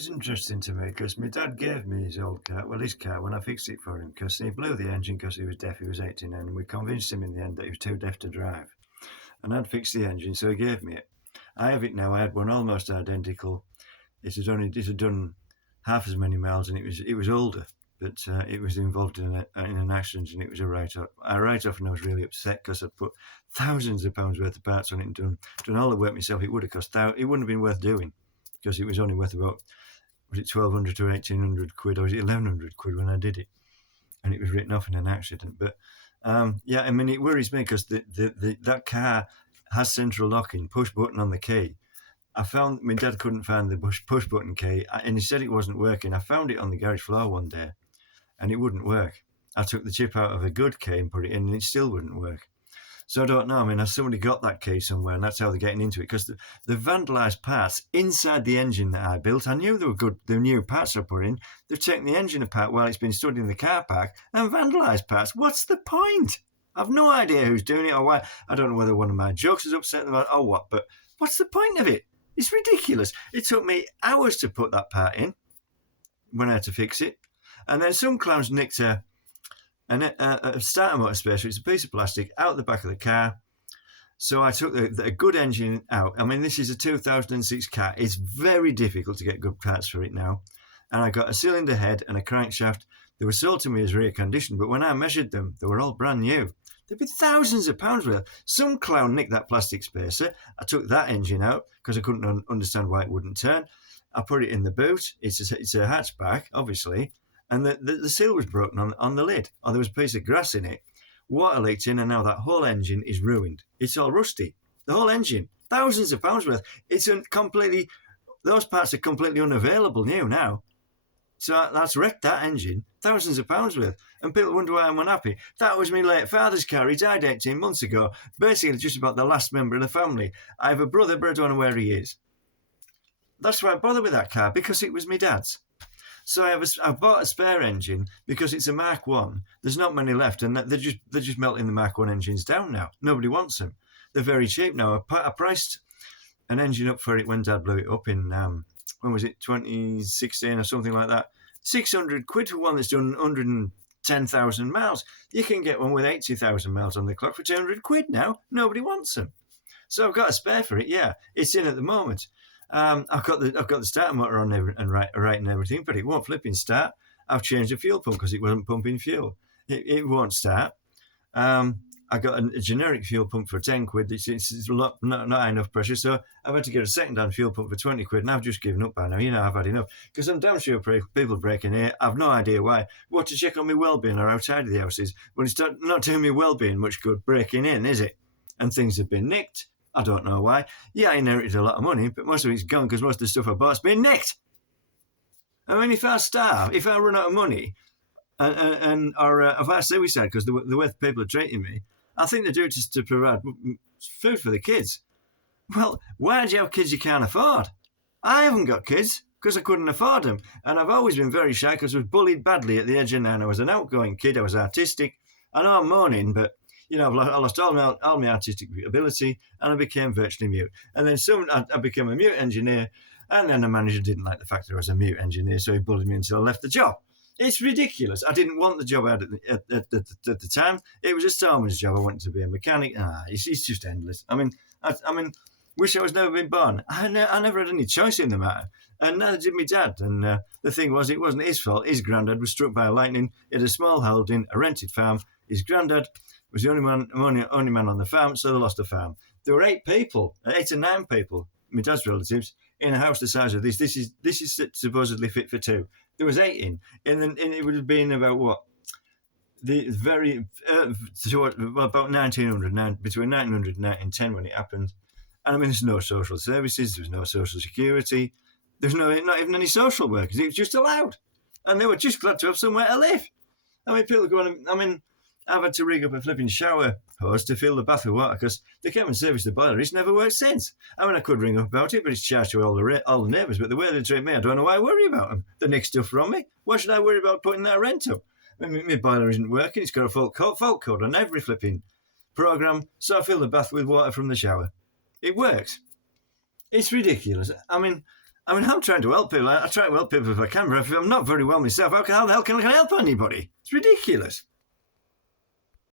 is interesting to me because my dad gave me his old car, well, his car, when I fixed it for him, because he blew the engine because he was deaf. He was 18, and we convinced him in the end that he was too deaf to drive. And I'd fixed the engine, so he gave me it. I have it now. I had one almost identical. It had done half as many miles, and it was older, but it was involved in an accident, and it was a write-off. And I was really upset because I'd put thousands of pounds worth of parts on it and done all the work myself. It would have cost it wouldn't have been worth doing, because it was only worth about, was it 1,200 to 1,800 quid, or was it 1,100 quid when I did it? And it was written off in an accident. But yeah, I mean, it worries me because that car has central locking, push button on the key. I found my dad couldn't find the push button key, and he said it wasn't working. I found it on the garage floor one day, and it wouldn't work. I took the chip out of a good key and put it in, and it still wouldn't work. So I don't know. I mean, has somebody got that key somewhere, and that's how they're getting into it? Because the vandalised parts inside the engine that I built, I knew they were good. The new parts I put in, they've taken the engine apart while it's been stood in the car park and vandalised parts. What's the point? I've no idea who's doing it or why. I don't know whether one of my jokes has upset them or what, but what's the point of it? It's ridiculous. It took me hours to put that part in when I had to fix it. And then some clowns nicked a starter motor spacer. It's a piece of plastic out the back of the car. So I took a good engine out. I mean, this is a 2006 car. It's very difficult to get good parts for it now. And I got a cylinder head and a crankshaft. They were sold to me as rear conditioned, but when I measured them, they were all brand new. There'd be thousands of pounds worth. Some clown nicked that plastic spacer. I took that engine out because I couldn't understand why it wouldn't turn. I put it in the boot. It's a hatchback, obviously. And the seal was broken on the lid, or there was a piece of grass in it. Water leaked in, and now that whole engine is ruined. It's all rusty. The whole engine, thousands of pounds worth. Those parts are completely unavailable new now. So that's wrecked that engine, thousands of pounds worth. And people wonder why I'm unhappy. That was my late father's car. He died 18 months ago. Basically, just about the last member of the family. I have a brother, but I don't know where he is. That's why I bother with that car, because it was my dad's. So I bought a spare engine because it's a Mark 1. There's not many left, and they're just melting the Mark 1 engines down now. Nobody wants them. They're very cheap now. I priced an engine up for it when Dad blew it up in, when was it, 2016 or something like that. 600 quid for one that's done 110,000 miles. You can get one with 80,000 miles on the clock for 200 quid now. Nobody wants them. So I've got a spare for it, yeah. It's in at the moment. I've got the starter motor on and right and everything, but it won't flipping start. I've changed the fuel pump because it wasn't pumping fuel. It won't start. I got a generic fuel pump for 10 quid. It's not enough pressure, so I've had to get a second-hand fuel pump for 20 quid, and I've just given up by now. You know, I've had enough. Because I'm damn sure people breaking here. I've no idea why. What, to check on my well-being or outside of the houses? When it's not doing me well-being much good breaking in, is it? And things have been nicked. I don't know why. Yeah, I inherited a lot of money, but most of it's gone because most of the stuff I bought's been nicked. I mean, if I starve, if I run out of money, or if I suicide because the way people are treating me, I think they do it just to provide food for the kids. Well, why do you have kids you can't afford? I haven't got kids because I couldn't afford them. And I've always been very shy because I was bullied badly at the age of 9. I was an outgoing kid. I was artistic. I know I'm moaning, but, you know, I lost all my artistic ability and I became virtually mute. And then I became a mute engineer, and then the manager didn't like the fact that I was a mute engineer, so he bullied me until I left the job. It's ridiculous. I didn't want the job out at the time. It was a storeman's job. I wanted to be a mechanic. It's just endless. I mean, wish I was never been born. I never had any choice in the matter, and neither did my dad. And the thing was, it wasn't his fault. His granddad was struck by lightning at a small holding, a rented farm. His granddad was the only man on the farm, so they lost the farm. There were 8 or 9 people, my dad's relatives, in a house the size of this. This is supposedly fit for 2. There was 8 in, and it would have been about what? About 1900, between 1900 and 1910 when it happened. And I mean, there's no social services, there's no social security, there's not even any social workers. It was just allowed, and they were just glad to have somewhere to live. I mean, people go on. I mean, I've had to rig up a flipping shower hose to fill the bath with water because they came and serviced the boiler. It's never worked since. I mean, I could ring up about it, but it's charged to all the neighbours. But the way they treat me, I don't know why I worry about them. They nick stuff from me. Why should I worry about putting that rent up? I mean, my boiler isn't working. It's got a fault code on every flipping programme, so I fill the bath with water from the shower. It works. It's ridiculous. I mean, I mean, I'm trying to help people. I try to help people if I can, but if I'm not very well myself, how the hell can I help anybody? It's ridiculous.